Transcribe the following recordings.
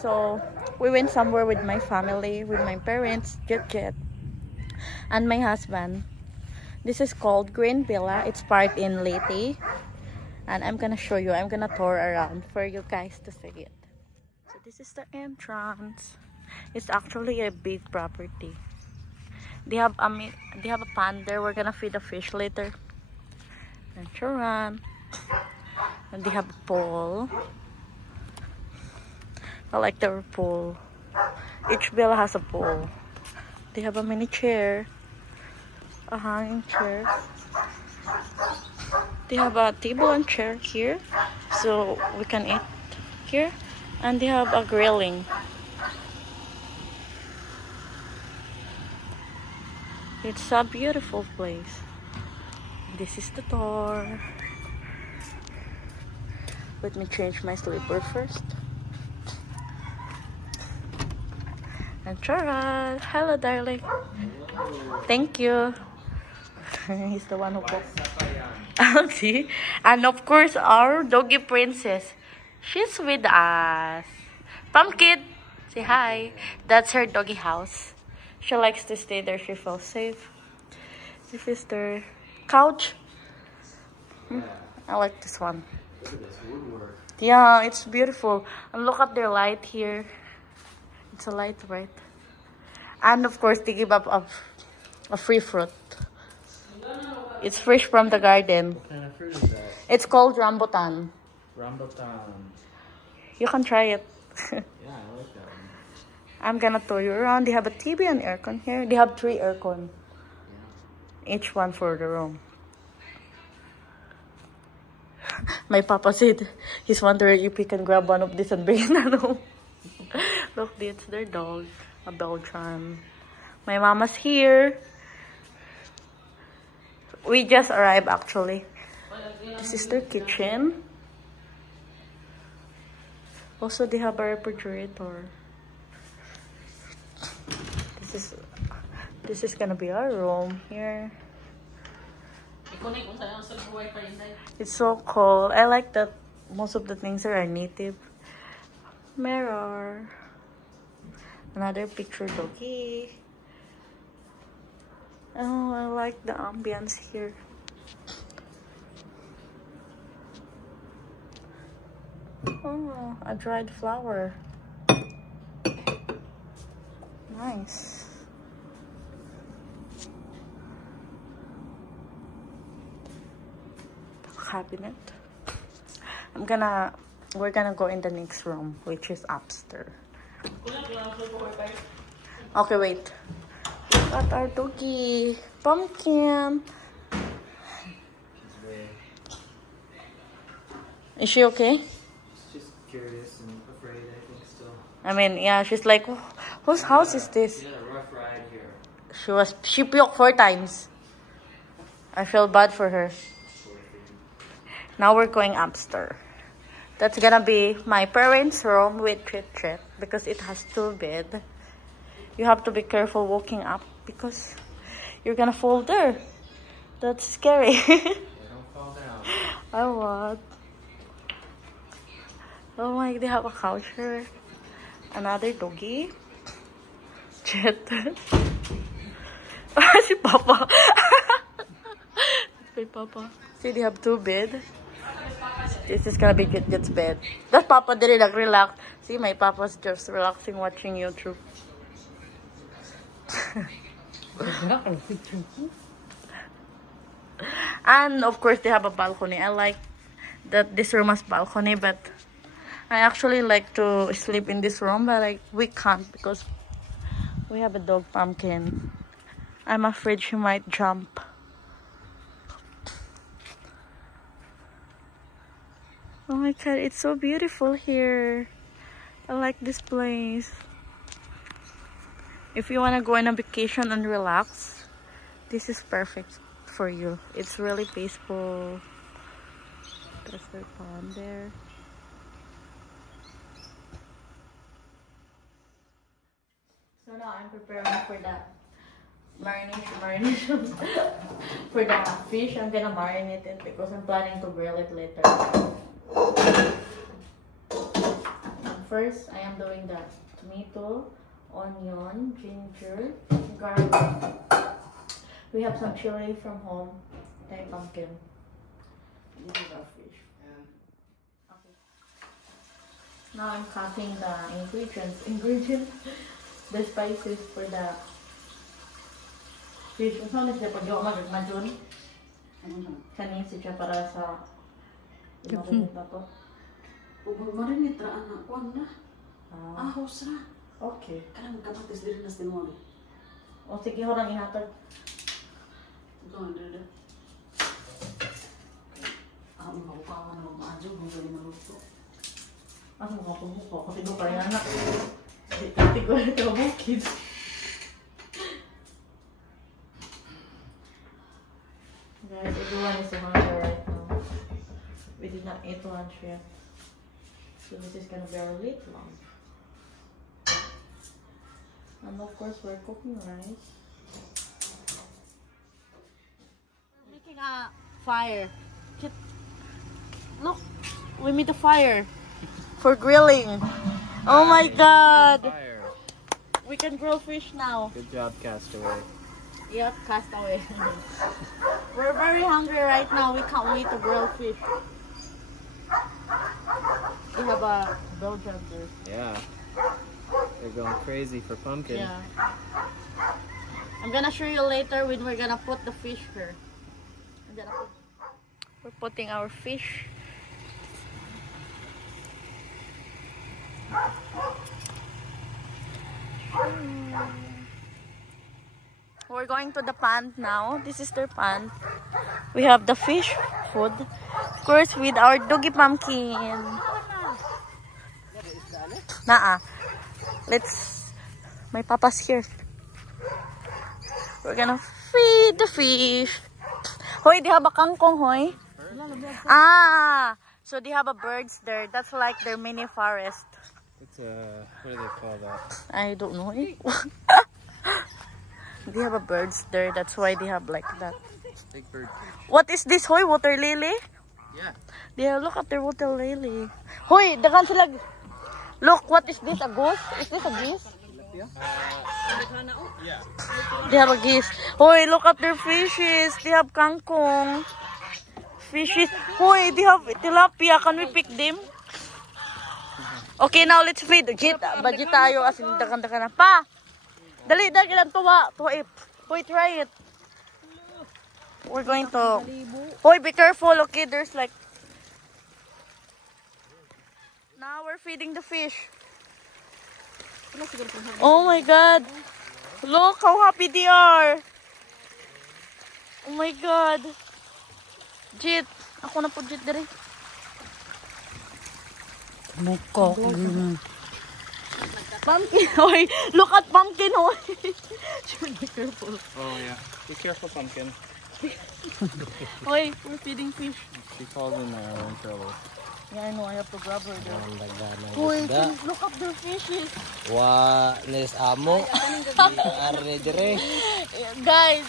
So we went somewhere with my family, with my parents, Jet, and my husband. This is called Green Villa. It's part in Leyte. And I'm gonna show you. I'm gonna tour around for you guys to see it. So this is the entrance. It's actually a big property. They have a pond there. We're gonna feed the fish later. And restaurant. And they have a pool. I like their pool. Each villa has a pool. They have a mini chair, a hanging chair. They have a table and chair here, so we can eat here. And they have a grilling. It's a beautiful place. This is the door. Let me change my slipper first. And Chara, hello darling. Thank you. He's the one who cooked. See? And of course our doggy princess. She's with us. Pumpkin, say hi. That's her doggy house. She likes to stay there. She feels safe. This is their couch. I like this one. Look at this woodwork. Yeah, it's beautiful. And look at their light here. It's a light, right? And of course, they give up a free fruit. It's fresh from the garden. What kind of fruit is that? It's called rambutan. Rambutan. You can try it. Yeah, I like that one. I'm gonna tour you around. They have a TV and aircon here. They have 3 aircon. Yeah. Each one for the room. My papa said he's wondering if he can grab one of this and bring it home. Look, it's their dog, a Belgian. My mama's here. We just arrived actually. This is their kitchen. Also, they have a refrigerator. This is gonna be our room here. It's so cool. I like that most of the things are native. Mirror. Another picture doggy. Oh, I like the ambience here. Oh, a dried flower. Nice. Cabinet. We're gonna go in the next room, which is upstairs. Okay, wait. Look at our doggy, Pumpkin. Is she okay? She's just curious and afraid, I think, still. I mean, yeah, she's like, whose house is this? She had a rough ride here. She puked 4 times. I feel bad for her. Now we're going upstairs. That's gonna be my parents' room with Chit because it has 2 beds. You have to be careful walking up because you're gonna fall there. That's scary. Yeah, don't fall down. I want. Oh my, they have a couch here. Another doggy. Chit. Si Papa. That's my Papa. See, they have 2 beds. This is gonna be Jet's bed. That Papa didn't relax. See, my Papa's just relaxing watching YouTube. And of course, they have a balcony. I like that this room has balcony, but I actually like to sleep in this room, but like we can't because we have a dog, Pumpkin. I'm afraid she might jump. Oh my god, it's so beautiful here. I like this place. If you want to go on a vacation and relax, this is perfect for you. It's really peaceful. There's their pond there. So now I'm preparing for that marination for the fish. I'm gonna marinate it because I'm planning to grill it later. first, I am doing the tomato, onion, ginger, garlic. We have some chili from home. Then pumpkin. This is our fish. Okay. Now I'm cutting the ingredients. The spices for the fish. Ano na siya pag yung magagmadyon? Kanin siya para sa marinit na to. Marinit ra anak ko na. Ahos ra. Okay. Karang kamatis diri nas timon. O sige, orang ihatag. Ito ang dito. Ang maukawan ng maadyo, kung galing maluto. Ano mga pumuko? Kasi doon pa rin anak. Hindi ko rin ito bukid. Guys, everyone is hungry right now. We did not eat lunch yet. So this is gonna be our late lunch. And of course, we're cooking rice. Making a fire. Look, we made a fire for grilling. Oh my god! Fire. We can grill fish now. Good job, Castaway. Yep, Castaway. We're very hungry right now. We can't wait to grill fish. We have a Belgian there. Yeah. They're going crazy for pumpkin. Yeah. I'm gonna show you later when we're gonna put the fish here. We're putting our fish. We're going to the pond now. This is their pond. We have the fish food. Of course, with our doggy pumpkin. Naa. My papa's here. We're gonna feed the fish. Hoy, they have a kangkong, hoy. Ah, so they have a birds there. That's like their mini forest. It's what do they call that? I don't know. They have a birds there. That's why they have like that. Big bird. What is this, hoy? Water lily? Yeah. Yeah, look at their water lily. Hoy, dagan sila. Look, what is this? A goose? Is this a geese? Yeah. They have a geese. Hoy, look at their fishes. They have kangkong. Fishes. Hoy, they have tilapia. Can we pick them? Okay, now let's feed. Jit, budget tayo as in dakan-dakan na. Pa! Dali, lang tuwa. Hoy, try it. We're going to... Hoy, be careful, okay? There's like... Now we're feeding the fish. Oh my god. Look how happy they are. Oh my god. Jit. Ako na po, Jit, dali. Mukok. Pumpkin, hoy. Look at pumpkin, hoy. Be careful. Oh yeah. Be careful, pumpkin. Hoy, we're feeding fish. She falls in there, I'm in trouble. Yeah, I know. I have to grab her there. Ang daghan ng Hoy, isda. look up their fishes. Wa nes amo. Arne dire. Guys,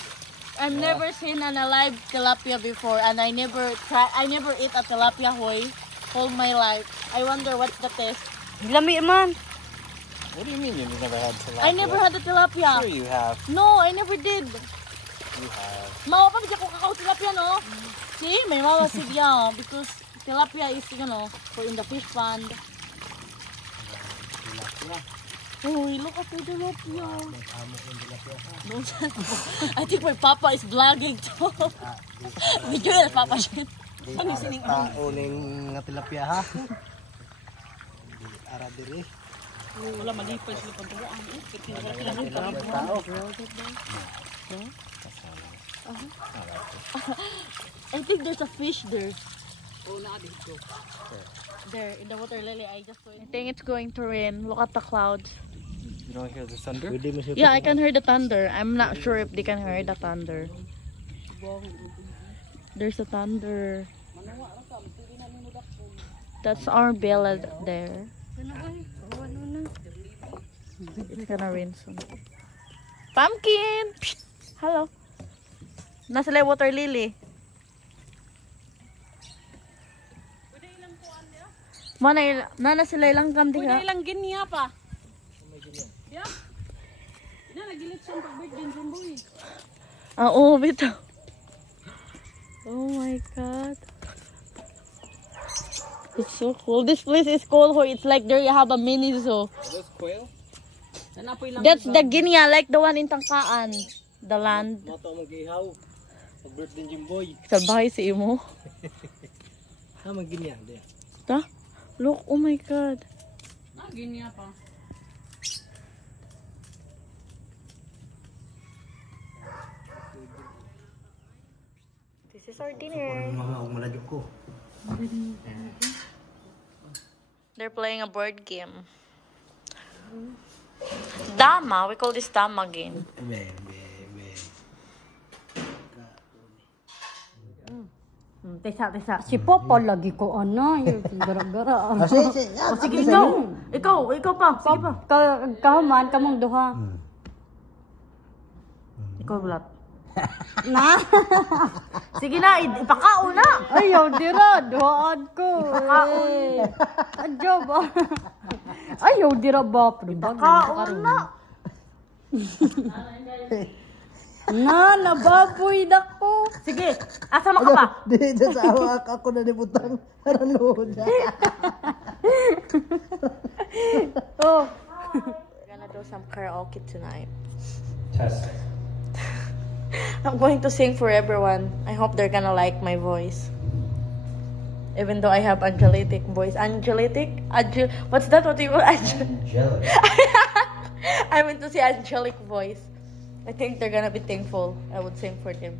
I've never seen an alive tilapia before, and I never eat a tilapia, hoy, all my life. I wonder what's the taste. Lami man. What do you mean you've never had tilapia? I never had a tilapia. Sure you have. No, I never did. You have. Mawa pa ko kakao tilapia, no? See, may mawa sigya because tilapia is, for in the fish pond. Oh, look at the tilapia. I think my papa is vlogging too. Video na papa siya. Ano sining Tao ning nga tilapia ha. Ara dire. wala malipay sila pagdawaan. Tao. I think there's a fish there. There, in the water lily, I think it's going to rain. Look at the clouds. You don't hear the thunder? Yeah, I can hear the thunder. I'm not sure if they can hear the thunder. There's a thunder. That's our bella there. It's gonna rain soon. Pumpkin! Psst. Hello. Nasa la water lily. Mana nana sila ilang kam Uy, diha. ilang ginya pa. Yeah. Na nagilit siyang pag-birthday din boy. Ah, oo, bitaw. Oh my god. It's so cool. This place is cool. It's like there you have a mini zoo. Are those quail? Nanapoy lang. That's the Guinea, like the one in Tangkaan. The land. Mato mag-ihaw. Pag-birthday Jimboy. Sa bahay si Imo. Ha, mag-ganyan. Ta? Look, oh my god. Ah, ginya pa. This is our dinner. Mama, huwag maladyok ko. They're playing a board game. Dama. We call this Dama game. Be. Tesa. Si Papa lagi ko ano, yung gara-gara. Sige, ikaw pa. Sige pa. Kahuman, kamong duha. Ikaw ulat. Na? Sige na, ipakaon na. Ayaw, dira. Duhaan ko. Ipakaon. Adyo ba? Ayaw, dira ba? Ipakaon na. Nababoy na ko. Sige, asama ka pa. Dito sa awak ako na nibutang. Haranood. Oh. We're gonna do some karaoke tonight. Test. I'm going to sing for everyone. I hope they're gonna like my voice. Even though I have angelic voice. What's that? What do you Angelic. I meant to say angelic voice. I think they're gonna be thankful I would sing for them.